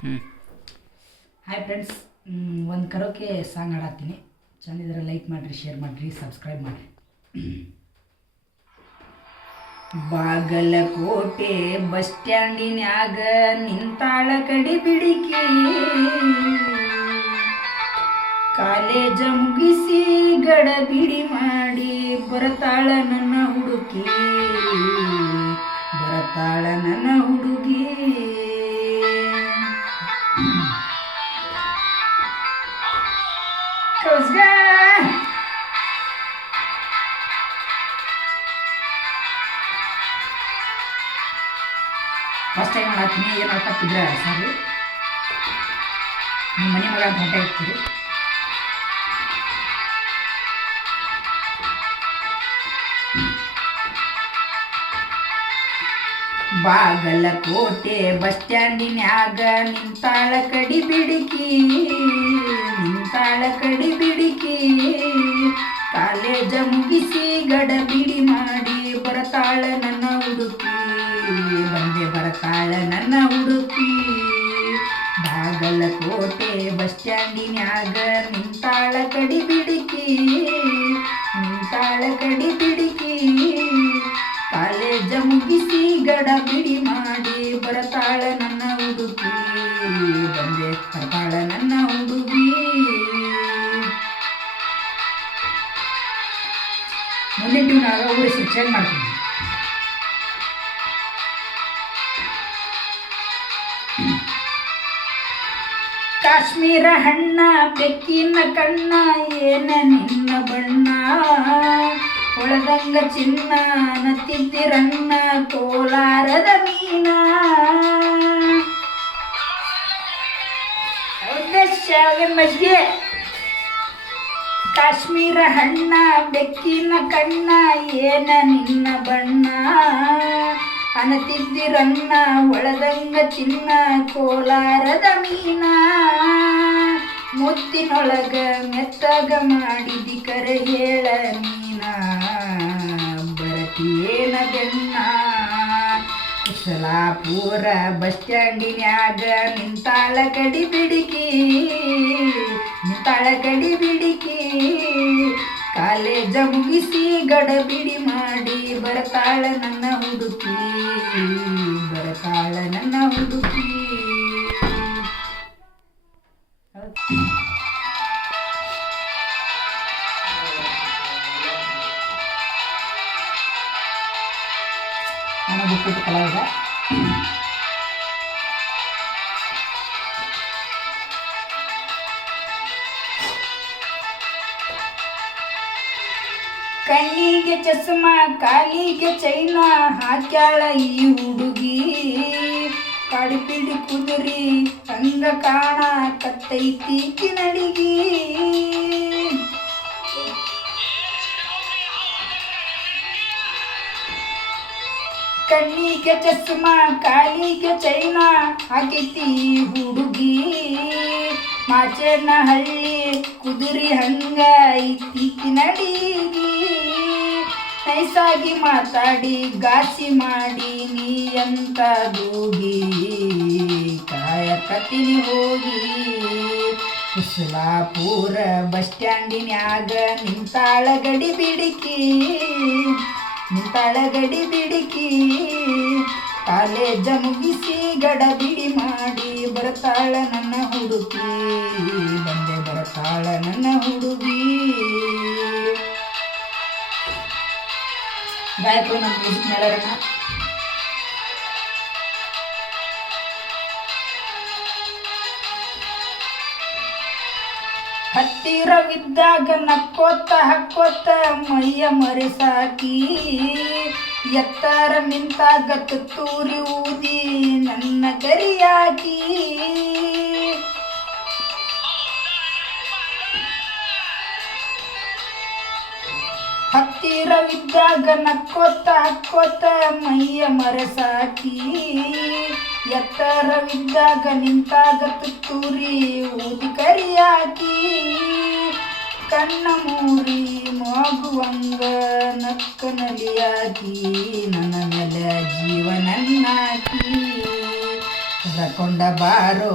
Hi friends, ಒಂದು karaoke song ಹಾಡತ್ತೀನಿ. ಚೆಂದಿದ್ರೆ like ಮಾಡಿರಿ, share ಮಾಡಿರಿ, ಸಬ್ಸ್ಕ್ರೈಬ್ ಮಾಡಿರಿ. ಬಾಗಲಕೋಟೆ ಬಸ್ ಸ್ಟ್ಯಾಂಡಿನ್ಯಾಗ ನಿಂತಾಳ ಕಡಿ ಬಿಡಿಕಿ, ಕಾಲೇಜ ಮುಗಿಸಿ ಗಡಬಿಡಿ ಮಾಡಿ ಬರತಾಳ ನನ್ನ ಹುಡುಗಿ, ಬರತಾಳ ನನ್ನ ಹುಡುಗಿ. ಫಸ್ಟ್ ಟೈಮ್ ಮಾಡತ್ತೀನಿ, ಏನು ತಪ್ಪಿದ್ರೆ ಸರಿ. ನಿಮ್ಮ ಮನೆ ಮಗ ಅಂತ ಹೊಟ್ಟೆ ಇರ್ತೀರಿ. ಬಾಗಲಕೋಟೆ ಬಸ್ ಸ್ಟ್ಯಾಂಡಿನ್ಯಾಗ ನಿಂತಾಳ ಕಡಿ ಬಿಡಿಕಿ, ನಿಂತಾಳ ಕಡಿ ಬಿಡಿಕಿ, ಕಾಲೇಜ ಮುಗಿಸಿ ಗಡಬಿಡಿ ಮಾಡಿ ಬರತಾಳ ನನ್ನ ಹುಡುಕಿ, ಬಂದೆ ಬರತಾಳ ನನ್ನ ಹುಡುಕಿ. ಬಾಗಲಕೋಟೆ ಬಸ್ ಸ್ಟ್ಯಾಂಡಿನ್ಯಾಗ ನಿಂತಾಳ ಕಡಿ ಬಿಡಿಕಿ, ನಿಂತಾಳ ಕಡಿ ಬಿಡಿಕಿ, ಕಾಲೇಜ ಮುಗಿಸಿ ಗಡಬಿಡಿ ಮಾಡಿ ಬರತಾಳ ನನ್ನ ಹುಡುಗಿ, ಬಂದೆ ಬರತಾಳ ನನ್ನ ಹುಡುಗಿ. ಮುಂದಿನ ಟ್ಯೂನಾಗ ಊರಿಸಿ ಚೇಂಜ್ ಮಾಡ್ತೀನಿ. ಕಾಶ್ಮೀರ ಹಣ್ಣ ಬೆಕ್ಕಿನ ಕಣ್ಣ ಏನ ನಿನ್ನ ಬಣ್ಣ, ಒಳದಂಗ ಚಿನ್ನ ನತ್ತಿದ್ದಿರನ್ನ ಕೋಲಾರದ ಮೀನ. ಮಜ್ಜಿಗೆ ಕಾಶ್ಮೀರ ಹಣ್ಣ ಬೆಕ್ಕಿನ ಕಣ್ಣ ಏನ ನಿನ್ನ ಬಣ್ಣ, ಅನತಿದ್ದಿರನ್ನ ಒಳದಂಗ ಚಿನ್ನ ಕೋಲಾರದ ಮೀನ. ಮುತ್ತಿನೊಳಗ ಮೆತ್ತಗ ಮಾಡಿದಿ ಕರೆ ಹೇಳ ನೀನ, ಬರತಿಯೇನ ಬೆನ್ನ. ಕುಸಲಾಪುರ ಬಸ್ ಸ್ಟ್ಯಾಂಡಿನ್ಯಾಗ ನಿಂತಾಳ ಕಡಿ ಬಿಡಿಕಿ, ನಿಂತಾಳ ಕಡಿ ಬಿಡಿಕಿ, ಕಾಲೇಜ ಮುಗಿಸಿ ಗಡಬಿಡಿ ಮಾಡಿ ಬರತಾಳ ನನ್ನ ಹುಡುಕಿ, ಬರತಾಳ ನನ್ನ ಹುಡುಕಿ. ನಾನು ಬಿಟ್ಟಿದ್ದ ಕಲಾವಿದ. ಕಣ್ಣಿಗೆ ಚಸ್ಮಾ ಕಾಲಿಗೆ ಚೈನಾ ಹಾಕ್ಯಾಳ ಈ ಹುಡುಗಿ, ಕಾಡಿಪಿಡಿ ಕುದುರಿ ಹಂಗ ಕಾಣ ಕತ್ತೈತಿ ಕಿನಡಿಗಿ. ಕಣ್ಣಿಗೆ ಚಸ್ಮಾ ಕಾಲಿಗೆ ಚೈನಾ ಹಾಕೈತಿ ಹುಡುಗಿ, ಮಾಚೇನ ಹಳ್ಳಿ ಕುದುರಿ ಹಂಗ ಐತಿ ಕಿನಡಿಗಿ. ನೈಸಾಗಿ ಮಾತಾಡಿ ಗಾಸಿ ಮಾಡಿ ನೀ ಅಂತ ದೂಗಿ, ಕಾಯಕತ್ತಿನಿ ಹೋಗಿ. ಕುಸಲಾಪುರ ಬಸ್ ಸ್ಟ್ಯಾಂಡಿನ್ಯಾಗ ನಿಂತಾಳ ಗಡಿ ಬಿಡಿಕಿ, ನಿಂತಾಳ ಗಡಿ ಬಿಡಿಕಿ, ಕಾಲೇಜ ಮುಗಿಸಿ ಗಡಬಿಡಿ ಮಾಡಿ ಬರತಾಳ ನನ್ನ ಹುಡುಗಿ, ಬಂದೆ ಬರತಾಳ ನನ್ನ ಹುಡುಗಿ. ಗಾಯಕರು ನಮ್ಮ ಮ್ಯೂಸಿಕ್ ಮೇಳರನ್ನ ಹತ್ತಿರವಿದ್ದಾಗ ನಕ್ಕೋತ ಹಕ್ಕೋತ ಮೈಯ ಮರೆಸಾಕಿ, ಎತ್ತರ ನಿಂತಾಗ ತುತ್ತೂರಿ ಊದಿ ನನ್ನ ಕರಿಯಾಕಿ. ಹತ್ತಿರವಿದ್ದಾಗ ನಕ್ಕೋತ ಹಕ್ಕೋತ ಮೈಯ ಮರೆಸಾಕಿ, ಎತ್ತರವಿದ್ದಾಗ ನಿಂತಾಗ ತುತ್ತೂರಿ ಊದಿ ಕರಿಯಾಕಿ. ಕಣ್ಣ ಮೂರಿ ಮಗುವಂಗ ನಕ್ಕನಲಿಯಾಗಿ ನನ್ನ ಮೇಲೆ ಜೀವನನ್ನಾಕಿ ಕರಕೊಂಡ ಬಾರೋ